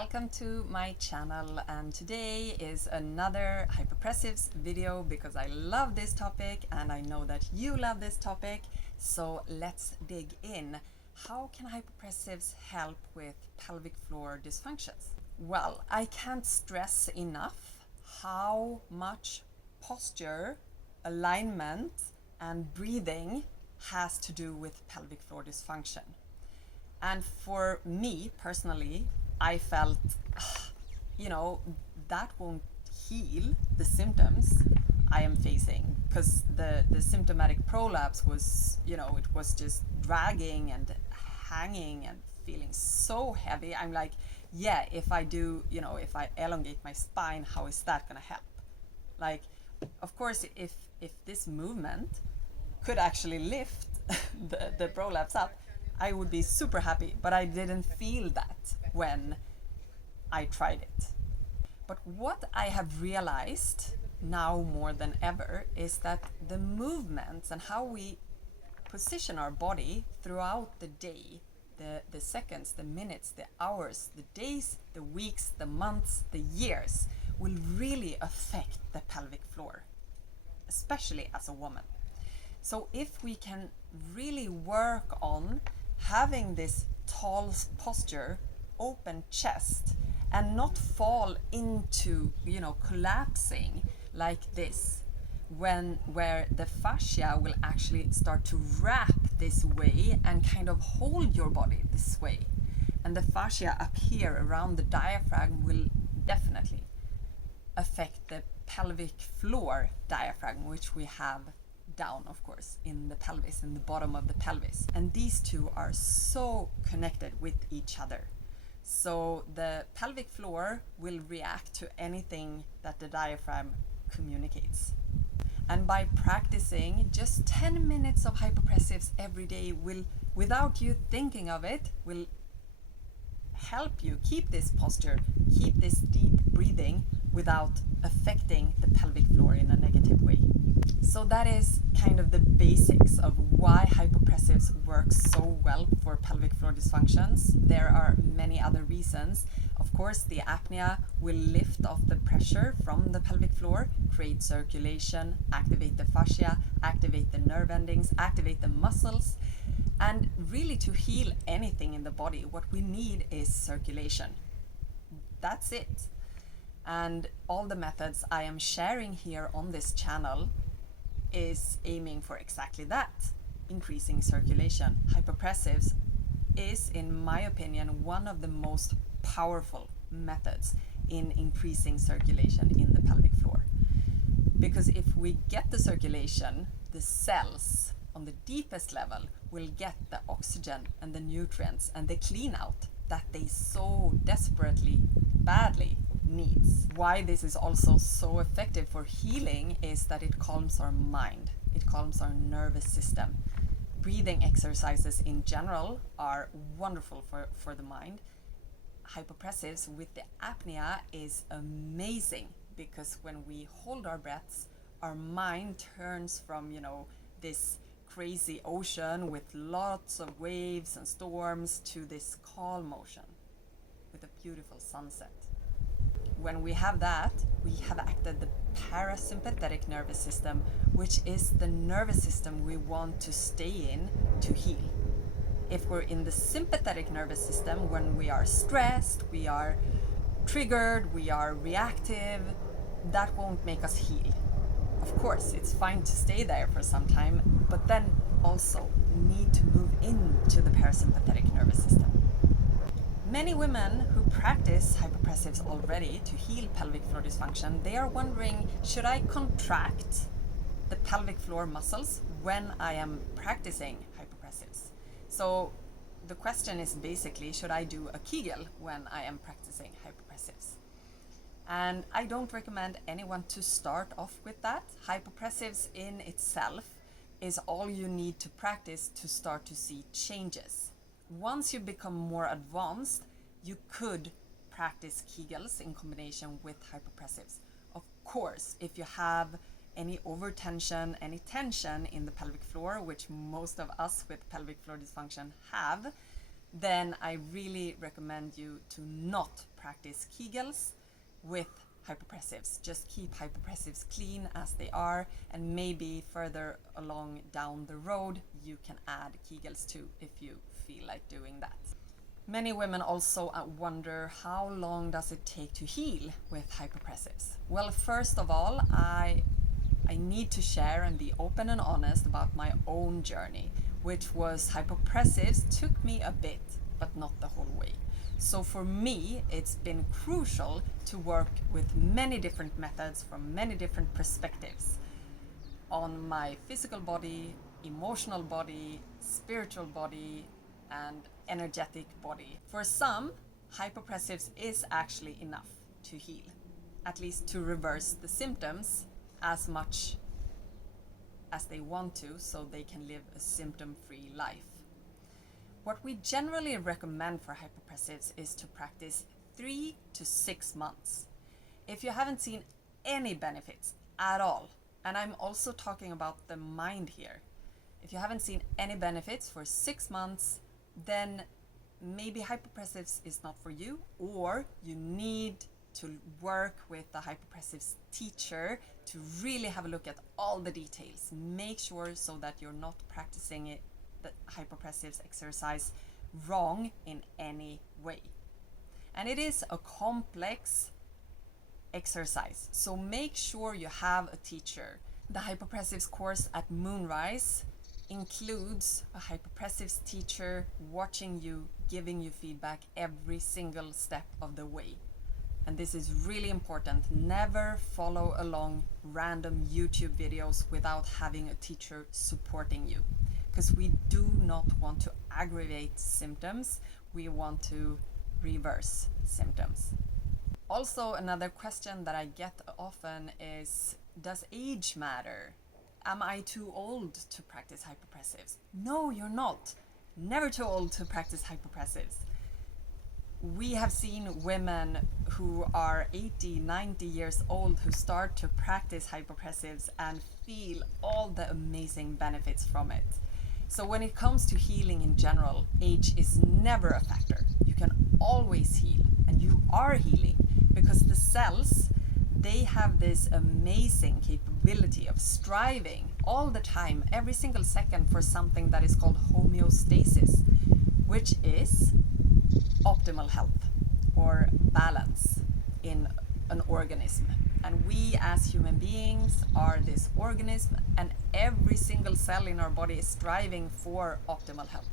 welcome to my channel, and today is another Hypopressives video because I love this topic and I know that you love this topic. So let's dig in. How can hypopressives help with pelvic floor dysfunctions? Well, I can't stress enough how much posture, alignment and breathing has to do with pelvic floor dysfunction. And for me personally, I felt, that won't heal the symptoms I am facing, because the symptomatic prolapse was, it was just dragging and hanging and feeling so heavy. I'm like, yeah, if I elongate my spine, how is that gonna help? Like, of course, if this movement could actually lift the prolapse up, I would be super happy, but I didn't feel that when I tried it. But what I have realized now more than ever is that the movements and how we position our body throughout the day, the seconds, the minutes, the hours, the days, the weeks, the months, the years, will really affect the pelvic floor, especially as a woman. So if we can really work on having this tall posture, open chest, and not fall into, collapsing like this, where the fascia will actually start to wrap this way and kind of hold your body this way. And the fascia up here around the diaphragm will definitely affect the pelvic floor diaphragm, which we have down, of course, in the pelvis, in the bottom of the pelvis. And these two are so connected with each other. So the pelvic floor will react to anything that the diaphragm communicates. And by practicing just 10 minutes of hypopressives every day will, without you thinking of it, will help you keep this posture, keep this deep breathing without affecting the pelvic floor in a negative way. So that is kind of the basics of why hypopressives work so well for pelvic floor dysfunctions. There are many other reasons. Of course, the apnea will lift off the pressure from the pelvic floor, create circulation, activate the fascia, activate the nerve endings, activate the muscles. And really, to heal anything in the body, what we need is circulation. That's it. And all the methods I am sharing here on this channel is aiming for exactly that, increasing circulation. Hypopressives is, in my opinion, one of the most powerful methods in increasing circulation in the pelvic floor. Because if we get the circulation, the cells on the deepest level will get the oxygen and the nutrients and the clean out that they so desperately, badly needs. Why this is also so effective for healing is that it calms our mind, it calms our nervous system. Breathing exercises in general are wonderful for the mind. Hypopressives with the apnea is amazing, because when we hold our breaths, our mind turns from, this crazy ocean with lots of waves and storms to this calm motion with a beautiful sunset. When we have that, we have acted the parasympathetic nervous system, which is the nervous system we want to stay in to heal. If we're in the sympathetic nervous system, when we are stressed, we are triggered, we are reactive, that won't make us heal. Of course, it's fine to stay there for some time, but then also need to move into the parasympathetic nervous system. Many women who practice hypopressives already to heal pelvic floor dysfunction, they are wondering, should I contract the pelvic floor muscles when I am practicing hypopressives? So the question is basically, should I do a kegel when I am practicing hypopressives? And I don't recommend anyone to start off with that. Hypopressives in itself is all you need to practice to start to see changes. Once you become more advanced, you could practice kegels in combination with hypopressives. Of course, if you have any overtension, any tension in the pelvic floor, which most of us with pelvic floor dysfunction have, then I really recommend you to not practice kegels with hypopressives. Just keep hypopressives clean as they are, and maybe further along down the road you can add kegels too if you feel like doing that. Many women also wonder, how long does it take to heal with hypopressives? Well, first of all, I need to share and be open and honest about my own journey, which was hypopressives took me a bit, but not the whole way. So for me, it's been crucial to work with many different methods from many different perspectives on my physical body, emotional body, spiritual body, and energetic body. For some, hypopressives is actually enough to heal, at least to reverse the symptoms as much as they want to, so they can live a symptom-free life. What we generally recommend for hypopressives is to practice 3 to 6 months. If you haven't seen any benefits at all, and I'm also talking about the mind here, if you haven't seen any benefits for 6 months, then maybe hypopressives is not for you, or you need to work with the hypopressives teacher to really have a look at all the details. Make sure so that you're not practicing it, the hypopressives exercise, wrong in any way. And it is a complex exercise, so make sure you have a teacher. The hypopressives course at MoonRise includes a hypopressives teacher watching you, giving you feedback every single step of the way. And this is really important. Never follow along random YouTube videos without having a teacher supporting you, because we do not want to aggravate symptoms. We want to reverse symptoms. Also, another question that I get often is, does age matter? Am I too old to practice hypopressives? No, you're not. Never too old to practice hypopressives. We have seen women who are 80, 90 years old who start to practice hypopressives and feel all the amazing benefits from it. So when it comes to healing in general, age is never a factor. You can always heal, and you are healing, because the cells, they have this amazing capability of striving all the time, every single second, for something that is called homeostasis, which is optimal health or balance in an organism. And we as human beings are this organism, and every single cell in our body is striving for optimal health.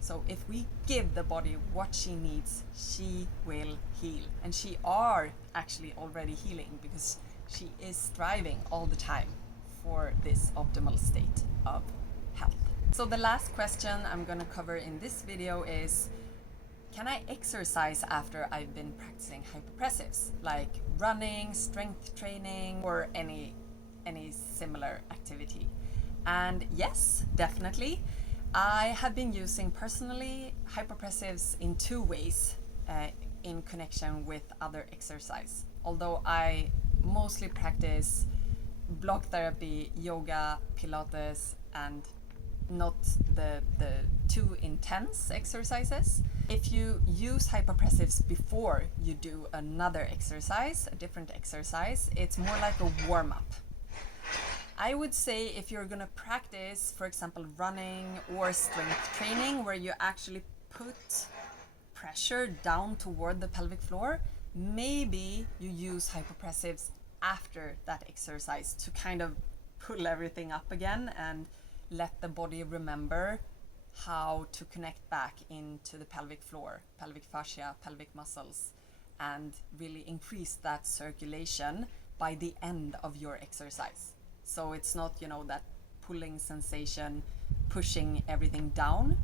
So if we give the body what she needs, she will heal. And she are actually already healing, because she is striving all the time for this optimal state of health. So the last question I'm going to cover in this video is, can I exercise after I've been practicing hypopressives, like running, strength training, or any similar activity? And yes, definitely. I have been using personally hypopressives in 2 ways in connection with other exercise. Although I mostly practice block therapy, yoga, Pilates, and not the too intense exercises. If you use hypopressives before you do another exercise, a different exercise, it's more like a warm-up. I would say if you're gonna practice, for example, running or strength training, where you actually put pressure down toward the pelvic floor, maybe you use hypopressives after that exercise to kind of pull everything up again and let the body remember how to connect back into the pelvic floor, pelvic fascia, pelvic muscles, and really increase that circulation by the end of your exercise. So it's not, that pulling sensation, pushing everything down.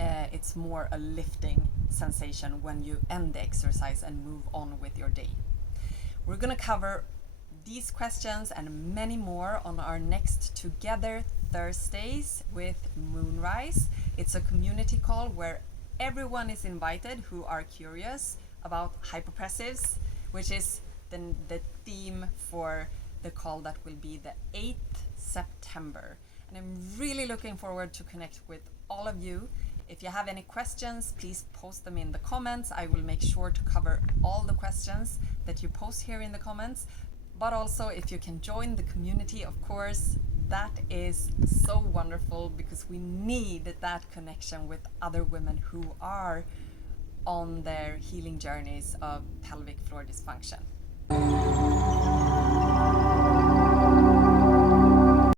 It's more a lifting sensation when you end the exercise and move on with your day. We're gonna cover these questions and many more on our next Together Thursdays with MoonRise. It's a community call where everyone is invited who are curious about hypopressives, which is the theme for the call that will be the 8th September. And I'm really looking forward to connect with all of you. If you have any questions, please post them in the comments. I will make sure to cover all the questions that you post here in the comments. But also, if you can join the community, of course, that is so wonderful, because we need that connection with other women who are on their healing journeys of pelvic floor dysfunction.